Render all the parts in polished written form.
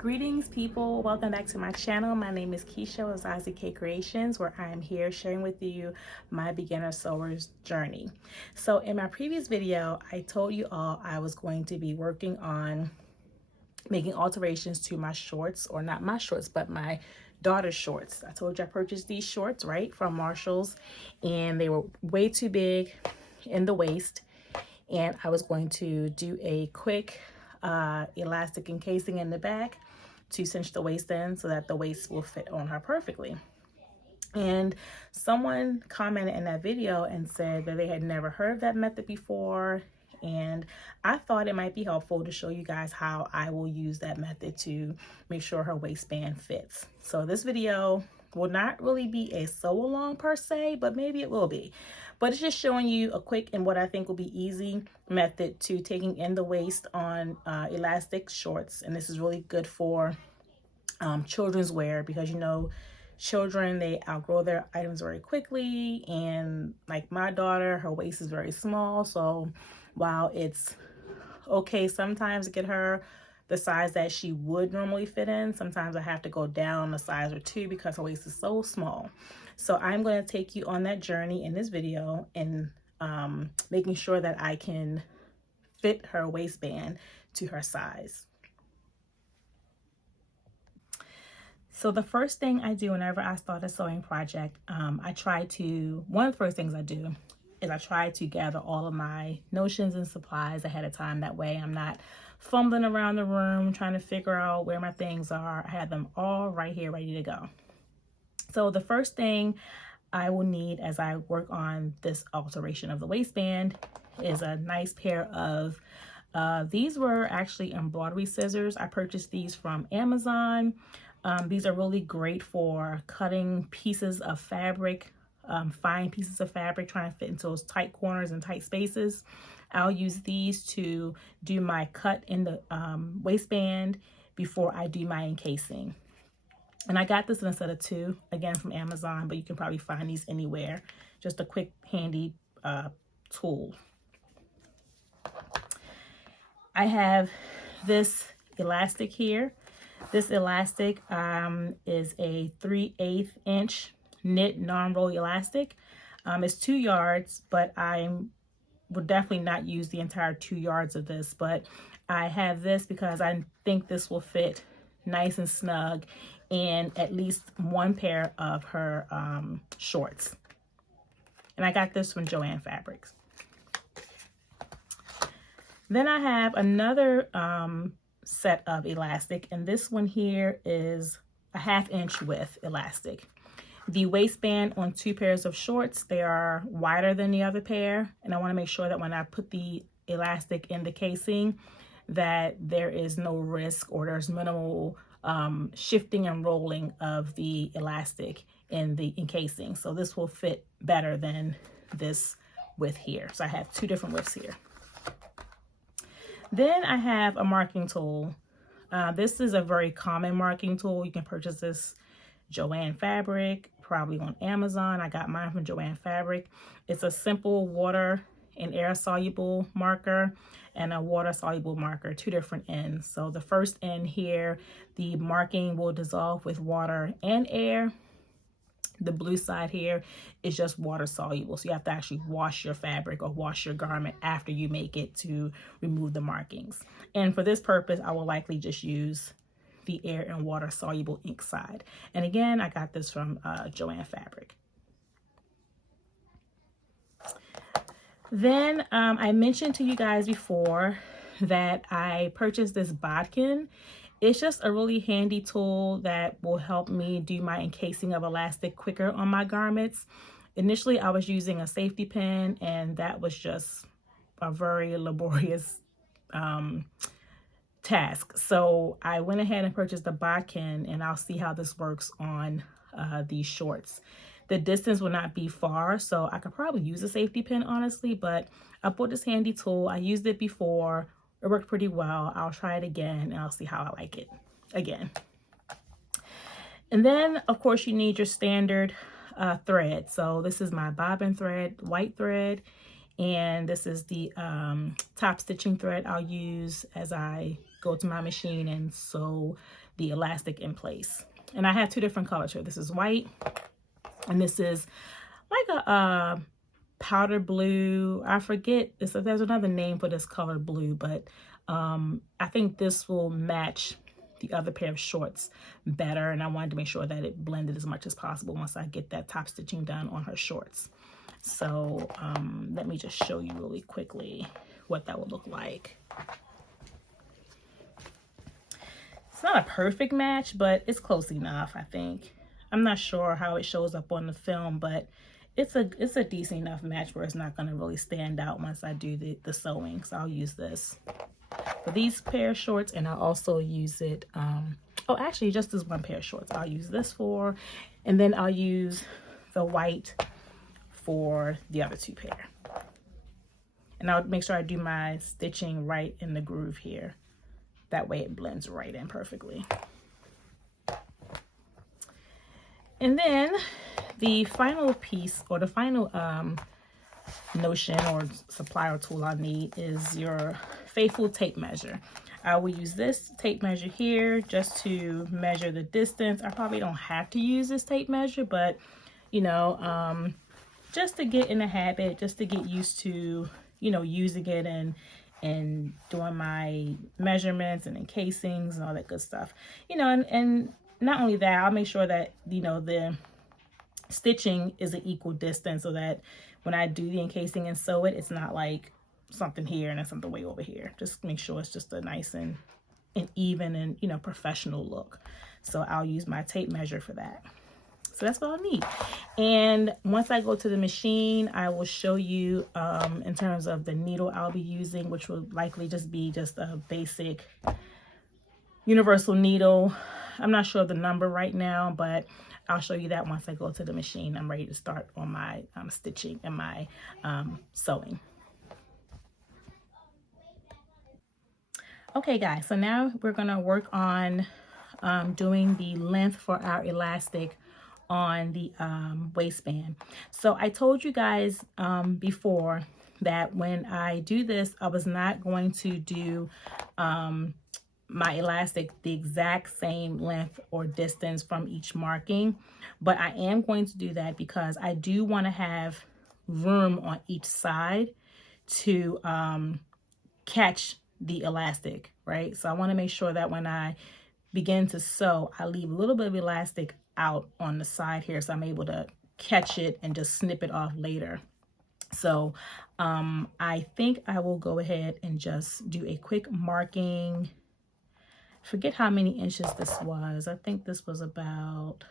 Greetings people, welcome back to my channel. My name is Keisha with Zazie K Creations, where I am here sharing with you my beginner sewer's journey. So in my previous video, I told you all I was going to be working on making alterations to my shorts, or not my shorts, but my daughter's shorts. I told you I purchased these shorts, right, from Marshall's, and they were way too big in the waist, and I was going to do a quick elastic encasing in the back to cinch the waist in so that the waist will fit on her perfectly. And someone commented in that video and said that they had never heard of that method before, and I thought it might be helpful to show you guys how I will use that method to make sure her waistband fits. So this video will not really be a sew along per se, but maybe it will be. But it's just showing you a quick and what I think will be easy method to taking in the waist on elastic shorts. And this is really good for children's wear, because you know children, they outgrow their items very quickly, and like my daughter, her waist is very small, so while it's okay sometimes to get her the size that she would normally fit in, sometimes I have to go down a size or two because her waist is so small. So I'm going to take you on that journey in this video and making sure that I can fit her waistband to her size. So the first thing I do whenever I start a sewing project, one of the first things I do is I try to gather all of my notions and supplies ahead of time. That way I'm not fumbling around the room trying to figure out where my things are. I have them all right here ready to go. So the first thing I will need as I work on this alteration of the waistband is a nice pair of, these were actually embroidery scissors. I purchased these from Amazon. These are really great for cutting pieces of fabric, fine pieces of fabric, trying to fit into those tight corners and tight spaces. I'll use these to do my cut in the waistband before I do my encasing. And I got this in a set of 2, again from Amazon, but you can probably find these anywhere. Just a quick, handy tool. I have this elastic here. This elastic is a 3/8 inch knit non-roll elastic. It's 2 yards, but I would definitely not use the entire 2 yards of this, but I have this because I think this will fit nice and snug in at least one pair of her shorts. And I got this from Joann Fabrics. Then I have another set of elastic, and this one here is a 1/2 inch width elastic. The waistband on 2 pairs of shorts, they are wider than the other pair, and I want to make sure that when I put the elastic in the casing that there is no risk, or there's minimal shifting and rolling of the elastic in the encasing. So this will fit better than this width here. So I have 2 different widths here. Then I have a marking tool. This is a very common marking tool. You can purchase this Joann Fabric, probably on Amazon. I got mine from Joann Fabric. It's a simple water and air soluble marker and a water soluble marker, 2 different ends. So the first end here, the marking will dissolve with water and air. The blue side here is just water soluble, so you have to actually wash your fabric or wash your garment after you make it to remove the markings. And for this purpose, I will likely just use the air and water soluble ink side. And again, I got this from Joann Fabric. Then I mentioned to you guys before that I purchased this bodkin. It's just a really handy tool that will help me do my encasing of elastic quicker on my garments. Initially, I was using a safety pin, and that was just a very laborious task. So I went ahead and purchased the bodkin, and I'll see how this works on these shorts. The distance will not be far, so I could probably use a safety pin, honestly, but I bought this handy tool. I used it before. It worked pretty well. I'll try it again, and I'll see how I like it again. And then, of course, you need your standard thread. So this is my bobbin thread, white thread, and this is the top stitching thread I'll use as I go to my machine and sew the elastic in place. And I have two different colors here. This is white, and this is like a powder blue. I forget, there's another name for this color blue, but I think this will match the other pair of shorts better, and I wanted to make sure that it blended as much as possible once I get that top stitching done on her shorts. So let me just show you really quickly what that would look like. It's not a perfect match, but it's close enough, I think. I'm not sure how it shows up on the film, but it's a decent enough match where it's not going to really stand out once I do the sewing. So I'll use this for these pair of shorts, and I'll also use it, oh, actually just this one pair of shorts I'll use this for, and then I'll use the white for the other two pair. And I'll make sure I do my stitching right in the groove here. That way it blends right in perfectly. And then the final piece, or the final notion or supply or tool I need, is your faithful tape measure. I will use this tape measure here just to measure the distance. I probably don't have to use this tape measure, but you know, just to get in the habit, just to get used to, you know, using it and doing my measurements and encasings and all that good stuff. You know, and not only that, I'll make sure that, you know, the stitching is an equal distance, so that when I do the encasing and sew it, it's not like something here and then something way over here. Just make sure it's just a nice and even and, you know, professional look. So I'll use my tape measure for that. So that's what I'll need. And once I go to the machine, I will show you in terms of the needle I'll be using, which will likely just be just a basic universal needle. I'm not sure of the number right now, but I'll show you that once I go to the machine. I'm ready to start on my stitching and my sewing. Okay guys, so now we're gonna work on doing the length for our elastic on the waistband. So I told you guys before that when I do this, I was not going to do my elastic the exact same length or distance from each marking, but I am going to do that because I do want to have room on each side to catch the elastic, right? So I want to make sure that when I begin to sew, I leave a little bit of elastic out on the side here so I'm able to catch it and just snip it off later. So I think I will go ahead and just do a quick marking. Forget how many inches this was. I think this was about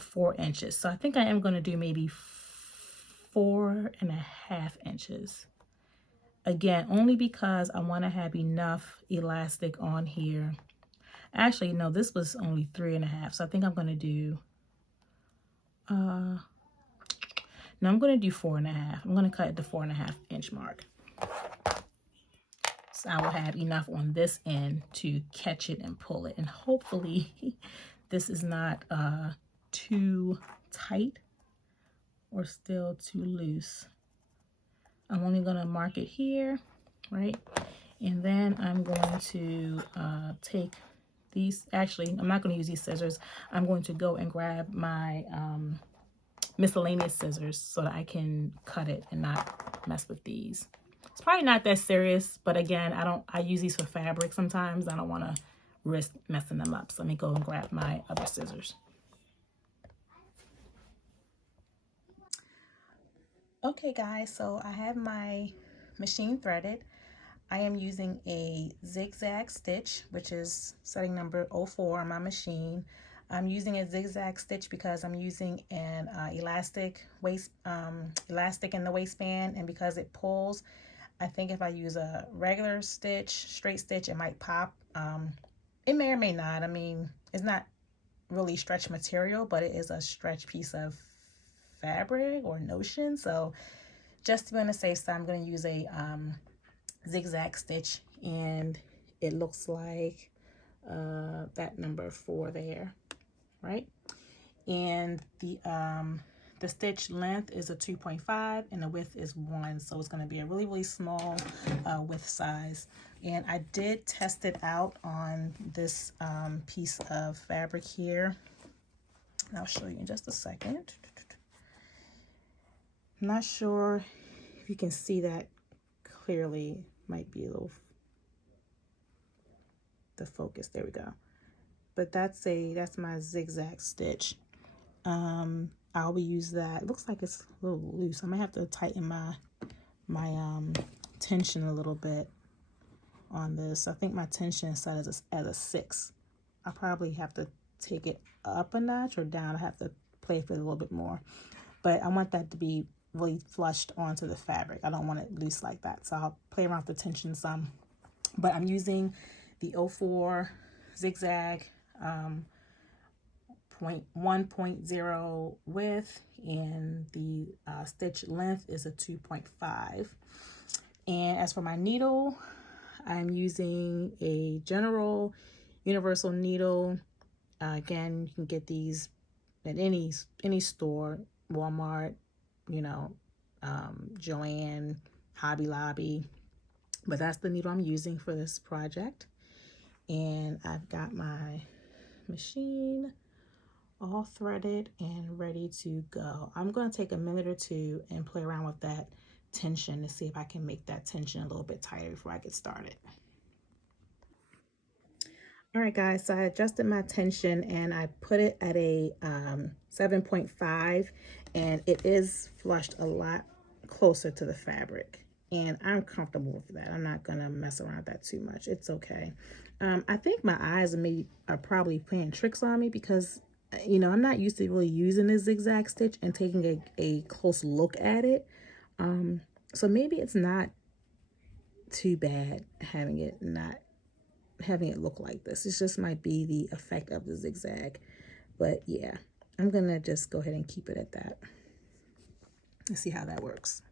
4 inches. So I think I am going to do maybe 4.5 inches. Again, only because I want to have enough elastic on here. Actually, no, this was only 3.5. So I think I'm going to do, no, I'm going to do 4.5. I'm going to cut at the 4.5 inch mark. So I will have enough on this end to catch it and pull it. And hopefully this is not too tight or still too loose. I'm only going to mark it here, right? And then I'm going to take these. Actually, I'm not going to use these scissors. I'm going to go and grab my miscellaneous scissors so that I can cut it and not mess with these. It's probably not that serious, but again, I use these for fabric sometimes. I don't want to risk messing them up. So let me go and grab my other scissors. Okay guys, so I have my machine threaded. I am using a zigzag stitch, which is setting number 04 on my machine. I'm using a zigzag stitch because I'm using an elastic in the waistband, and because it pulls, I think if I use a regular stitch, straight stitch, it might pop. It may or may not. I mean, it's not really stretch material, but it is a stretch piece of fabric or notion. So just to be on the safe side, I'm going to use a zigzag stitch, and it looks like that number 4 there, right? And the The stitch length is a 2.5 and the width is 1, so it's going to be a really, really small width size. And I did test it out on this piece of fabric here. And I'll show you in just a second. I'm not sure if you can see that clearly. Might be a little, the focus, there we go. But that's my zigzag stitch. I'll be use that. It looks like it's a little loose. I might have to tighten my tension a little bit on this. I think my tension is set as a 6. I'll probably have to take it up a notch or down. I have to play with it a little bit more. But I want that to be really flushed onto the fabric. I don't want it loose like that. So I'll play around with the tension some. But I'm using the 04 zigzag 1.0 width, and the stitch length is a 2.5. And as for my needle, I'm using a general universal needle. Again, you can get these at any store, Walmart, you know, Joann, Hobby Lobby. But that's the needle I'm using for this project. And I've got my machine all threaded and ready to go. I'm going to take a minute or two and play around with that tension to see if I can make that tension a little bit tighter before I get started. All right, guys, so I adjusted my tension and I put it at a 7.5, and it is flushed a lot closer to the fabric. And I'm comfortable with that. I'm not going to mess around with that too much. It's okay. I think my eyes are probably playing tricks on me because, you know, I'm not used to really using this zigzag stitch and taking a close look at it. So maybe it's not too bad having it look like this. It just might be the effect of the zigzag. But yeah, I'm going to just go ahead and keep it at that. Let's see how that works.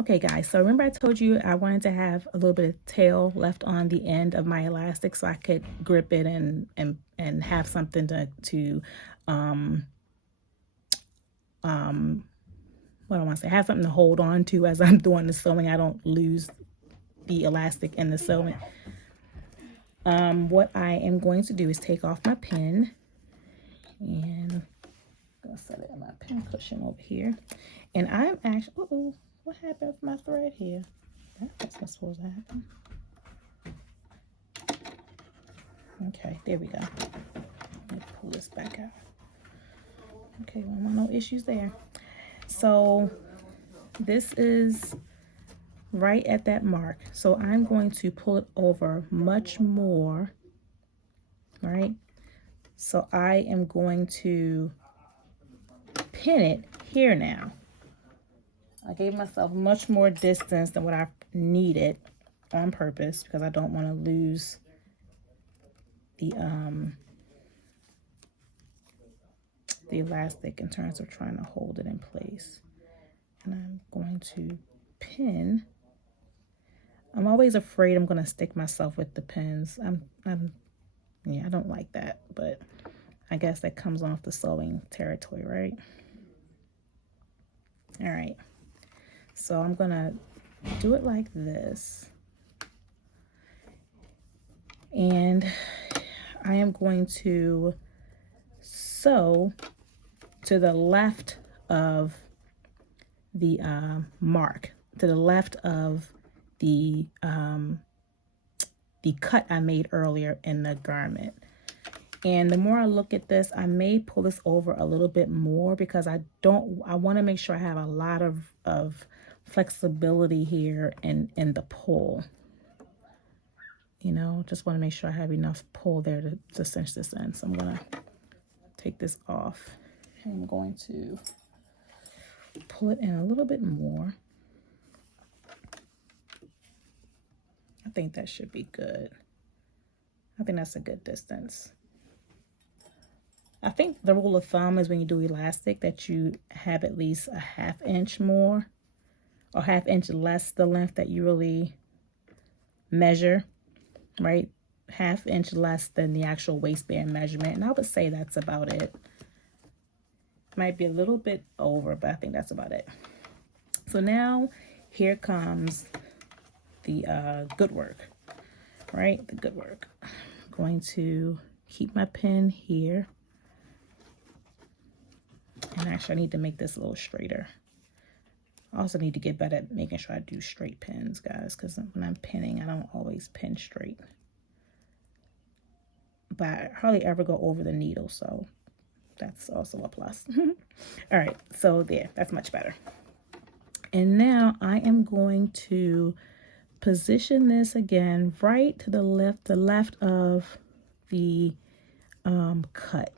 Okay, guys, so remember I told you I wanted to have a little bit of tail left on the end of my elastic so I could grip it and have something to what do I want to say, have something to hold on to as I'm doing the sewing. I don't lose the elastic in the sewing. What I am going to do is take off my pin, and I'm gonna set it in my pin cushion over here. And I'm actually, what happened with my thread here? That's not supposed to happen. Okay, there we go. Let me pull this back out. Okay, well, no issues there. So this is right at that mark. So I'm going to pull it over much more, right? So I am going to pin it here now. I gave myself much more distance than what I needed on purpose because I don't want to lose the elastic in terms of trying to hold it in place. And I'm going to pin. I'm always afraid I'm going to stick myself with the pins. Yeah, I don't like that, but I guess that comes off the sewing territory, right? All right. So I'm going to do it like this. And I am going to sew to the left of the mark, to the left of the cut I made earlier in the garment. And the more I look at this, I may pull this over a little bit more because I want to make sure I have a lot of flexibility here in the pull. You know, just want to make sure I have enough pull there to cinch this in. So I'm going to take this off and I'm going to pull it in a little bit more. I think that should be good. I think that's a good distance. I think the rule of thumb is when you do elastic that you have at least a 1/2 inch more or 1/2 inch less the length that you really measure, right? 1/2 inch less than the actual waistband measurement. And I would say that's about it. Might be a little bit over, but I think that's about it. So now here comes the good work, right? The good work. I'm going to keep my pin here. And actually I need to make this a little straighter. I also need to get better at making sure I do straight pins, guys, because when I'm pinning, I don't always pin straight. But I hardly ever go over the needle, so that's also a plus. All right, so there, that's much better. And now I am going to position this again right to the left of the cut.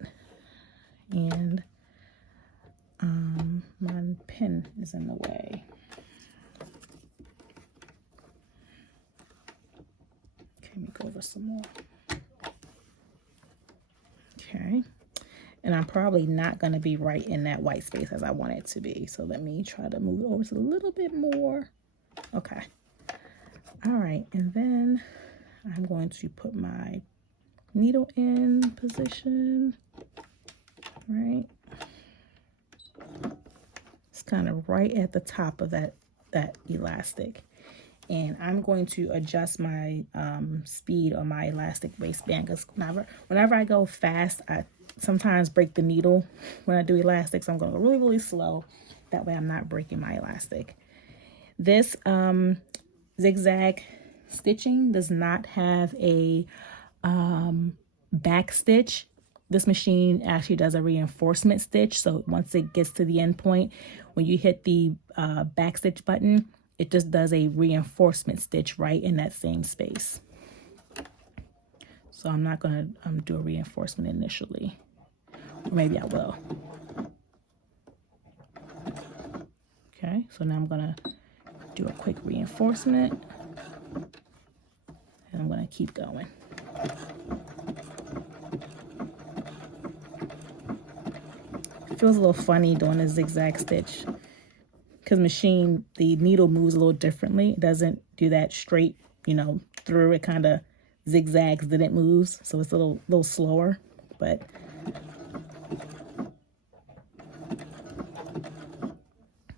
And my pen is in the way. Okay, let me go over some more. Okay, and I'm probably not going to be right in that white space as I want it to be. So let me try to move it over to a little bit more. Okay. All right, and then I'm going to put my needle in position, right? It's kind of right at the top of that elastic. And I'm going to adjust my speed on my elastic waistband, because whenever I go fast, I sometimes break the needle when I do elastics. So I'm going to go really, really slow. That way I'm not breaking my elastic. This zigzag stitching does not have a back stitch. This machine actually does a reinforcement stitch. So once it gets to the end point, when you hit the back stitch button, it just does a reinforcement stitch right in that same space. So I'm not going to do a reinforcement initially. Or maybe I will. Okay, so now I'm going to do a quick reinforcement. And I'm going to keep going. It feels a little funny doing a zigzag stitch, because the needle moves a little differently. It doesn't do that straight, through. It kind of zigzags, then it moves. So it's a little slower, but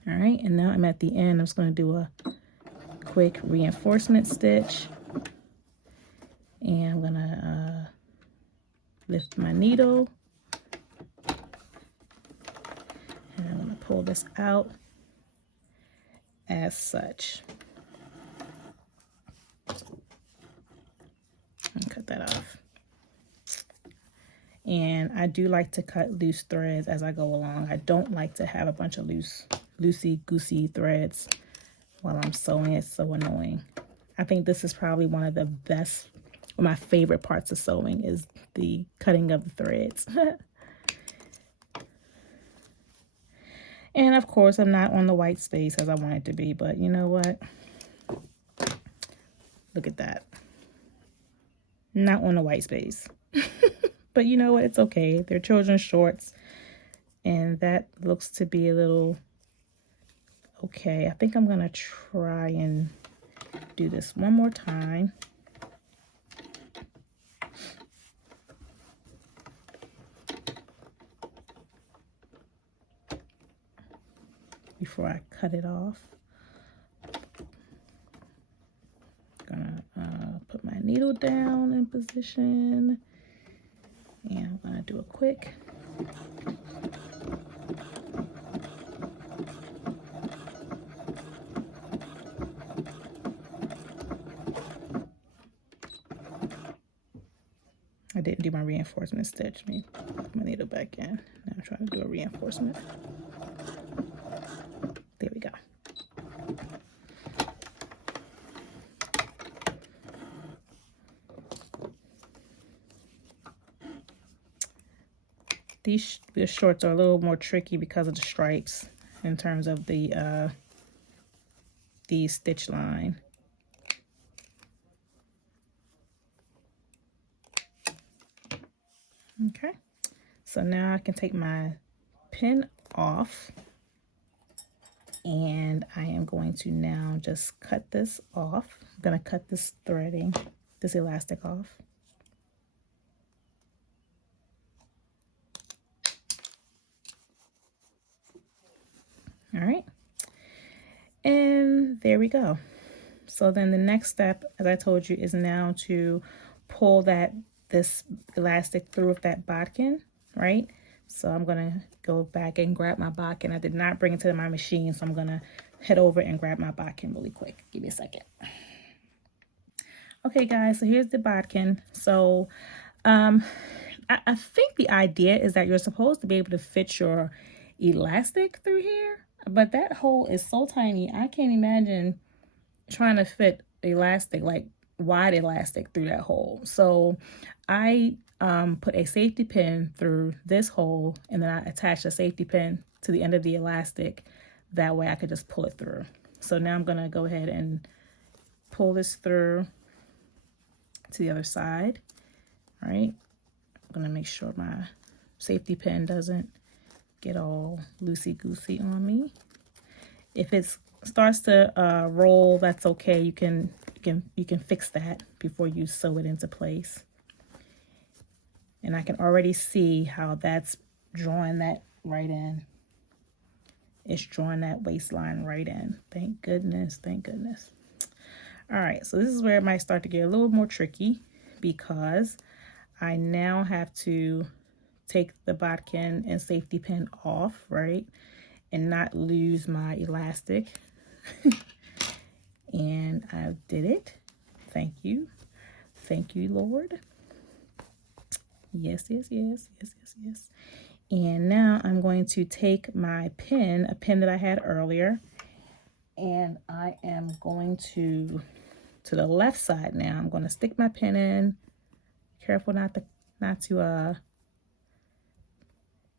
all right. And now I'm at the end. I'm just going to do a quick reinforcement stitch. And I'm going to lift my needle. And I'm going to pull this out as such. And cut that off. And I do like to cut loose threads as I go along. I don't like to have a bunch of loosey-goosey threads while I'm sewing. It's so annoying. I think this is probably one of the best, or my favorite parts of sewing, is the cutting of the threads. And of course, I'm not on the white space as I want it to be, but you know what? Look at that. Not on the white space. But you know what? It's okay. They're children's shorts. And that looks to be a little okay. I think I'm going to try and do this one more time. Before I cut it off. Gonna put my needle down in position, and I'm gonna do a quick I didn't do my reinforcement stitch. Let me put my needle back in. Now I'm trying to do a reinforcement. There we go. These shorts are a little more tricky because of the stripes in terms of the stitch line. Okay, so now I can take my pin off, and I am going to now just cut this off. I'm going to cut this threading, this elastic off. All right. And there we go. So then the next step, as I told you, is now to pull this elastic through with that bodkin, right? So I'm gonna go back and grab my bodkin. I did not bring it to my machine, so I'm gonna head over and grab my bodkin really quick. Give me a second. Okay, guys, so here's the bodkin. So I think the idea is that you're supposed to be able to fit your elastic through here, but that hole is so tiny, I can't imagine trying to fit elastic, like wide elastic, through that hole. So I put a safety pin through this hole, and then I attached a safety pin to the end of the elastic. That way I could just pull it through. So now I'm gonna go ahead and pull this through to the other side. All right, I'm gonna make sure my safety pin doesn't get all loosey-goosey on me. If it starts to roll, that's okay. You can fix that before you sew it into place. And I can already see how that's drawing that right in. It's drawing that waistline right in. Thank goodness, thank goodness. All right, so this is where it might start to get a little more tricky, because I now have to take the bodkin and safety pin off, right? And not lose my elastic. And I did it. Thank you. Thank you, Lord. Yes, yes, yes, yes, yes, yes. And now I'm going to take my pin, a pin that I had earlier, and I am going to the left side now. I'm going to stick my pin in. Careful not to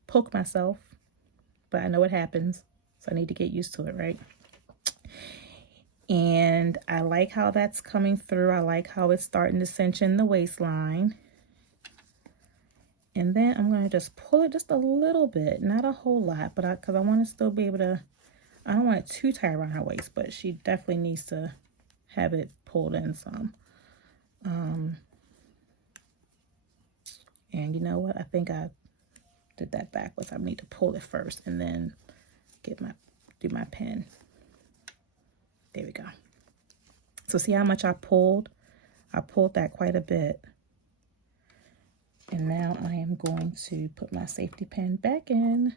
poke myself, but I know what happens, so I need to get used to it, right? And I like how that's coming through. I like how it's starting to cinch in the waistline. And then I'm going to just pull it just a little bit, not a whole lot, but because I want to still be able to, I don't want it too tight around her waist, but she definitely needs to have it pulled in some. And you know what? I think I did that backwards. I need to pull it first and then do my pin. There we go. So see how much I pulled? I pulled that quite a bit. And now I am going to put my safety pin back in.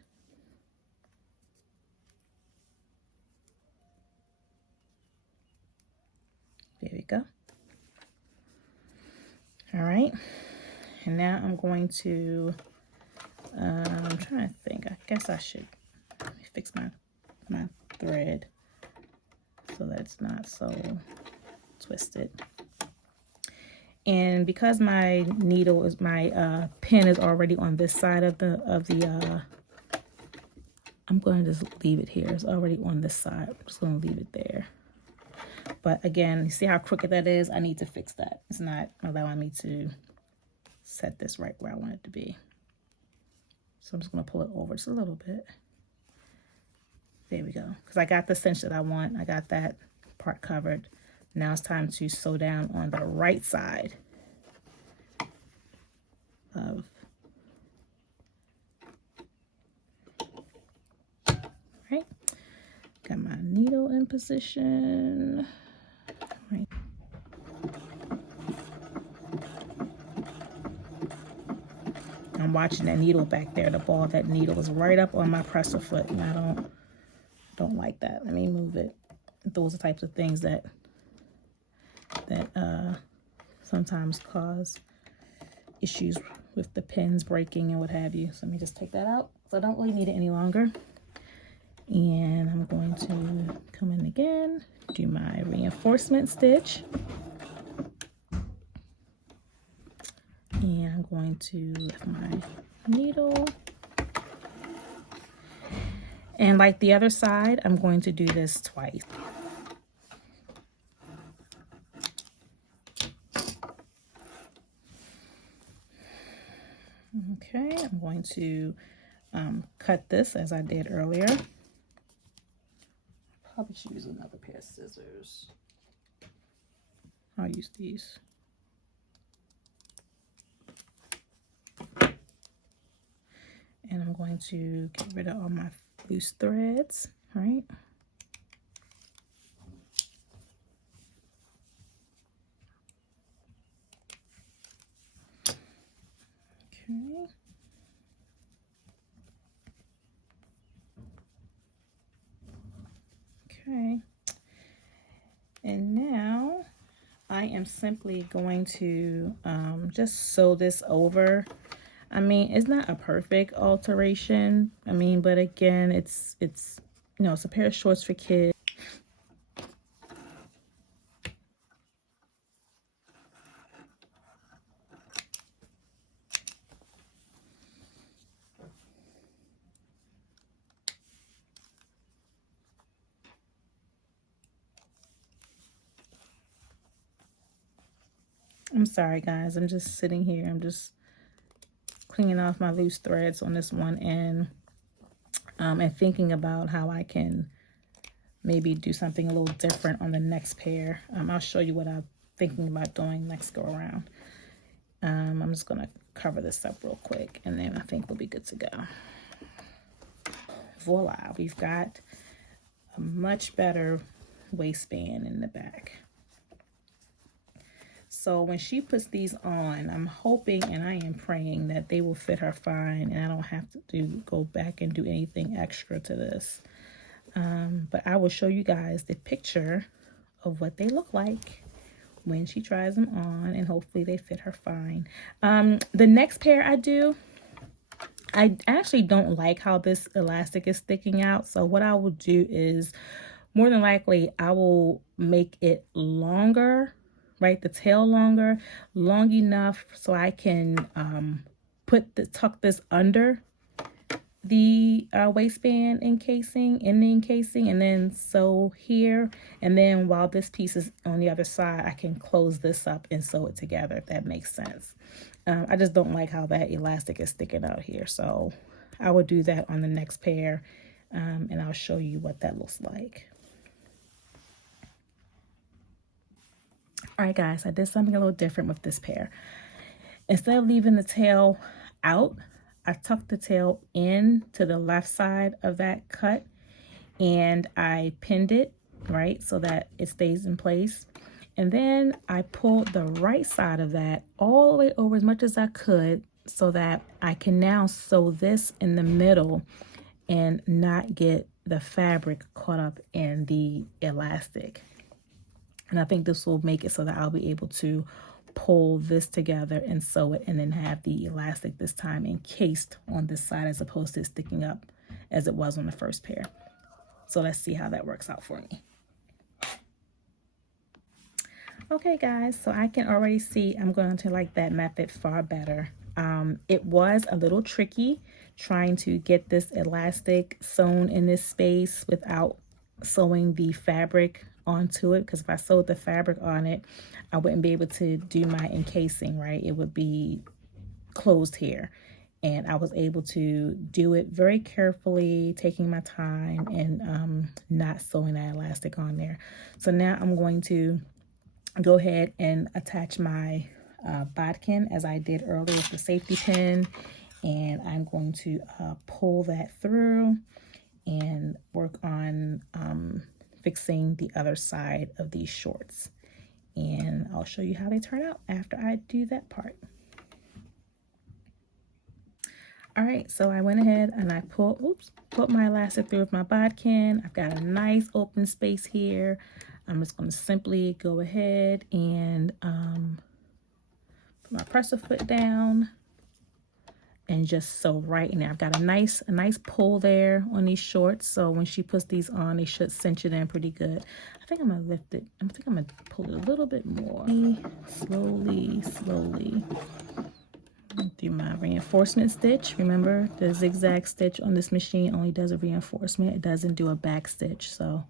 There we go. All right. And now I'm going to, I'm trying to think. I guess I should fix my thread so that it's not so twisted. And because my needle is, my pin is already on this side of the I'm going to just leave it here. It's already on this side. I'm just going to leave it there. But again, you see how crooked that is? I need to fix that. It's not allowing me to set this right where I want it to be. So I'm just going to pull it over just a little bit. There we go. Because I got the cinch that I want. I got that part covered. Now it's time to sew down on the right side of. Right. Got my needle in position. Right. I'm watching that needle back there. The ball of that needle is right up on my presser foot, and I don't like that. Let me move it. Those are types of things that sometimes cause issues with the pins breaking and what have you. So let me just take that out. So I don't really need it any longer. And I'm going to come in again, do my reinforcement stitch. And I'm going to lift my needle. And like the other side, I'm going to do this twice. Okay, I'm going to cut this as I did earlier. Probably should use another pair of scissors. I'll use these. And I'm going to get rid of all my loose threads. right? Okay. Okay. And now I am simply going to just sew this over. I mean, it's not a perfect alteration. I mean, but again, it's you know, it's a pair of shorts for kids. I'm sorry, guys. I'm just sitting here. I'm just cleaning off my loose threads on this one end, and thinking about how I can maybe do something a little different on the next pair. I'll show you what I'm thinking about doing next go around. I'm just going to cover this up real quick, and then I think we'll be good to go. Voila, we've got a much better waistband in the back. So when she puts these on, I'm hoping and I am praying that they will fit her fine and I don't have to go back and do anything extra to this. But I will show you guys the picture of what they look like when she tries them on, and hopefully they fit her fine. The next pair I actually don't like how this elastic is sticking out. So what I will do is, more than likely, I will make it longer, right? The tail longer, long enough so I can tuck this under the waistband encasing, in the encasing, and then sew here. And then while this piece is on the other side, I can close this up and sew it together, if that makes sense. I just don't like how that elastic is sticking out here. So I will do that on the next pair, and I'll show you what that looks like. All right, guys, I did something a little different with this pair. Instead of leaving the tail out, I tucked the tail in to the left side of that cut, and I pinned it, right, so that it stays in place. And then I pulled the right side of that all the way over as much as I could so that I can now sew this in the middle and not get the fabric caught up in the elastic. And I think this will make it so that I'll be able to pull this together and sew it, and then have the elastic this time encased on this side as opposed to sticking up as it was on the first pair. So let's see how that works out for me. Okay, guys, so I can already see I'm going to like that method far better. It was a little tricky trying to get this elastic sewn in this space without sewing the fabric onto it, because if I sewed the fabric on it, I wouldn't be able to do my encasing, right? It would be closed here. And I was able to do it very carefully, taking my time, and not sewing that elastic on there. So now I'm going to go ahead and attach my bodkin as I did earlier with the safety pin, and I'm going to pull that through and work on fixing the other side of these shorts. And I'll show you how they turn out after I do that part. All right, so I went ahead and I put my elastic through with my bodkin. I've got a nice open space here. I'm just going to simply go ahead and put my presser foot down and just sew right in there. I've got a nice pull there on these shorts, so when she puts these on, they should cinch it in pretty good. I think I'm gonna lift it. I think I'm gonna pull it a little bit more. Slowly do my reinforcement stitch. Remember, the zigzag stitch on this machine only does a reinforcement. It doesn't do a back stitch, so,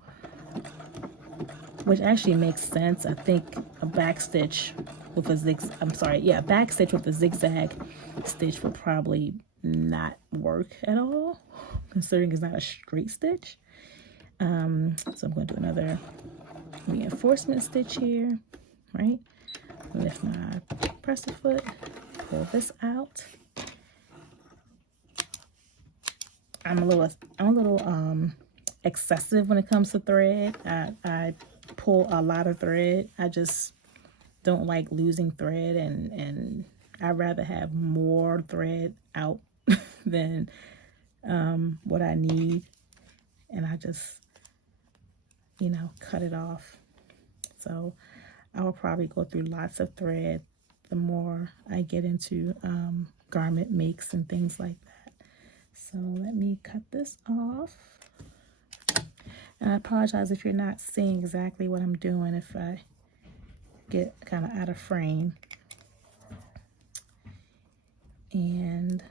which actually makes sense. I think a back stitch with a back stitch with a zigzag stitch would probably not work at all, considering it's not a straight stitch. So I'm going to do another reinforcement stitch here, right? Lift my presser foot, pull this out. I'm a little excessive when it comes to thread. I pull a lot of thread. I just don't like losing thread, and I'd rather have more thread out than what I need. And I just, you know, cut it off. So I will probably go through lots of thread the more I get into garment makes and things like that. So let me cut this off. And I apologize if you're not seeing exactly what I'm doing, if I get kind of out of frame. And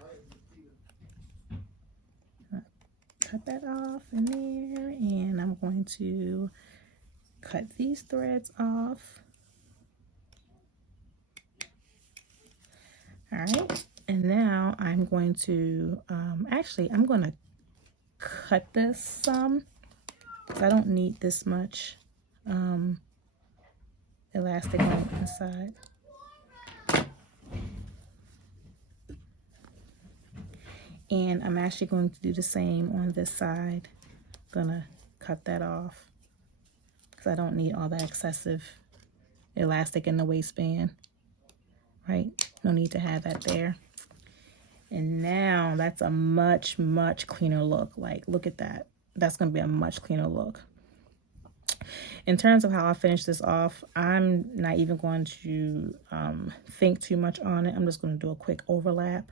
cut that off in there, and I'm going to cut these threads off. All right, and now I'm going to actually I'm going to cut this some, because I don't need this much elastic on the inside. And I'm actually going to do the same on this side. I'm gonna cut that off because I don't need all that excessive elastic in the waistband, right? No need to have that there. And now that's a much, much cleaner look. Like, look at that. That's gonna be a much cleaner look. In terms of how I finish this off, I'm not even going to think too much on it. I'm just gonna do a quick overlap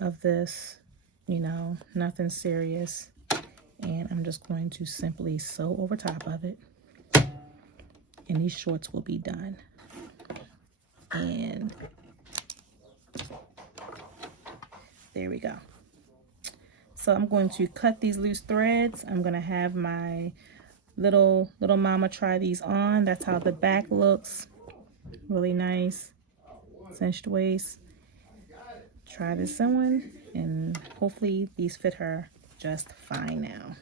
of this, you know, nothing serious. And I'm just going to simply sew over top of it. And these shorts will be done. And there we go. So I'm going to cut these loose threads. I'm going to have my little mama try these on. That's how the back looks. Really nice. Cinched waist. Try this on, and hopefully these fit her just fine now.